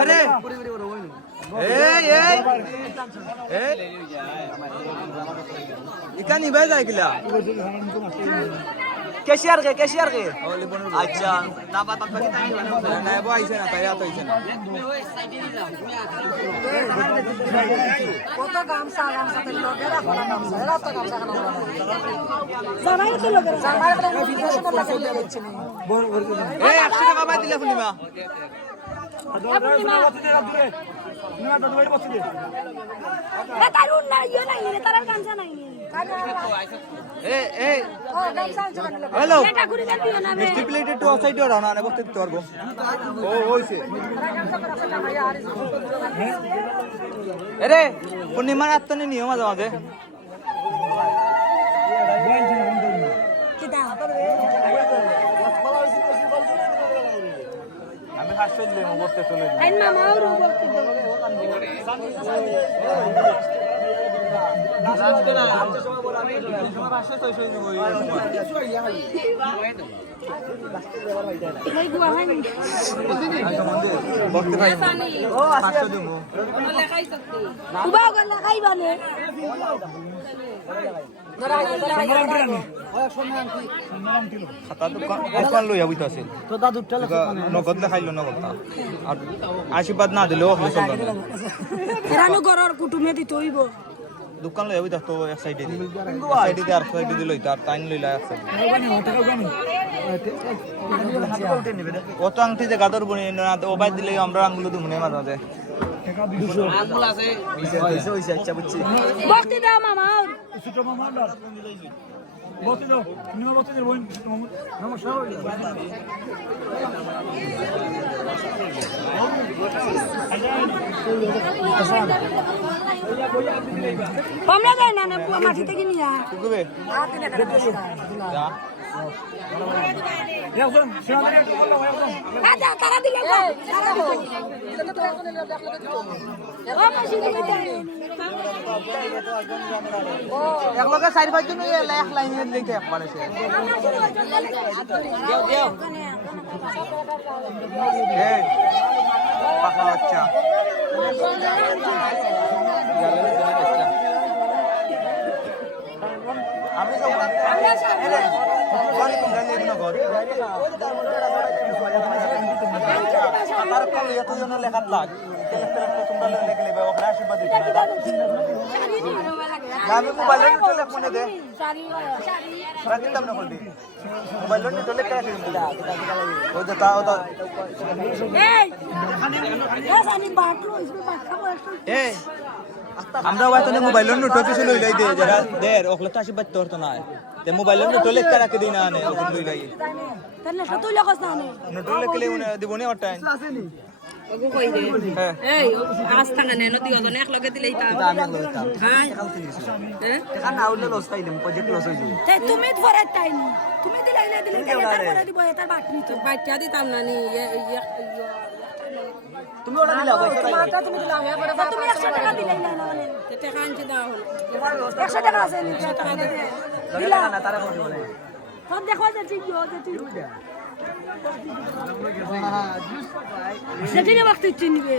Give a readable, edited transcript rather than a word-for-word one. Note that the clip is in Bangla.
আরে এই এই এই ইকা নিবাই যায় কিলা কেশিয়ার কে আচ্ছা না পাতা পাকি তাই না বো আইছে না তাই আতো আইছে না কত গামছা তে লগেরা ফলা গামছা এরা তো গামছা কেন জামাই তো লগেরা জামাই তো ভিডিও করে লাগিয়ে দিচ্ছে এই 100 টাকা বাই দিলা পূর্ণিমা তারুন না ইয়ে নাই রে তার গামছা নাই এই এই ও গামছা আছে হ্যালো এটা ঘুরে দিও না বে স্টিপুলেটেড টু সাইড ওরা না বসতে দিতে পারবো ও হইছে আরে পূর্ণিমার আত্মনে নিয়ম মাঝে মাঝে কিটা আমি হাসতে দিলাম বসতে চলে আই মামা ওর উপস্থিত লই গুয়া হয়নি বসতে ভাই ও আসছে দিমু উবা গলা খাইবানে খাতা দোকান লই আবিত আছে তো দাদু টেলে নগদ খাইলো নগদ আর আশীর্বাদ না দিলেও হলো চলবে না এরানো গরর কুটুমে দিতে হইব দোকান লই আবিত তো এক সাইডে দি সাইডে দি আর সাইডে দি লইতা আর টাইম লইলা এক সাইডে কত আংটি যে গাদর বনি না ও বাই দিলে আমরা আঙ্গুলো দিমু না মাঝে মাঝে আঙ্গুল আছে হইছে আচ্ছা বুঝছি বক্তি দাও মামা ছোট মামা বসে দাও নিমা বসে দাও নমস্কার কমলা দেয় না না পুয়া মাটি থেকে নিয়া কুকুবে যা একদম সিনারে বললাম একদম আচ্ছা তারা দিলে তারা দিলে ও মাসি দিতে এক লগে 4-5 জন এক লাইনে দিতে একবারে সে এই পাকা বাচ্চা আমি তো সরি কোন জায়গায় এগুলো ঘর আমার কল এত জন লেখাত লাগ তোমরা লেখলে ওখানে আশীর্বাদ দিতে আমি মোবাইলে তো লেখ মনে দে রাখি দাম না বলবি মোবাইলে তো লেখ কেন ও যেটা ওটা এই আমি বাথরুম इसमें बात এই আমরা হয়তো মোবাইলের নোট কিছু লই লাই দে যারা দের ওগুলো তো আশীর্বাদ করতে না তে মোবাইলের নোট লেখা রাখে দিই না নে ওগুলো লই লাই তাহলে কত লাগছ না নোট লেখলে দিবনি ওর টাইম ওগো কই দে এই আজ থাকা নেন দিও জন এক লগে দিলেই তা আমি এক লই তাম টাকা না উঠলে লস খাই দিম প্রজেক্ট লস হই যাবে তে তুমি ধরে টাইম তুমি দিলাইলে দিলে তার করে দিব এটার বাকি তো বাইটা দিতাম না নি তুমি ওটা দিলা পয়সা মাটা তুমি দিলা আমি করে তুমি 100 টাকা দিলাইলে না মানে টাকা আনছি দাও 100 টাকা আছে 100 টাকা দে দিলা না তারা কোন বলে সব দেখো যে ঠিক যে তুই যেটি বাক্তি চিনবে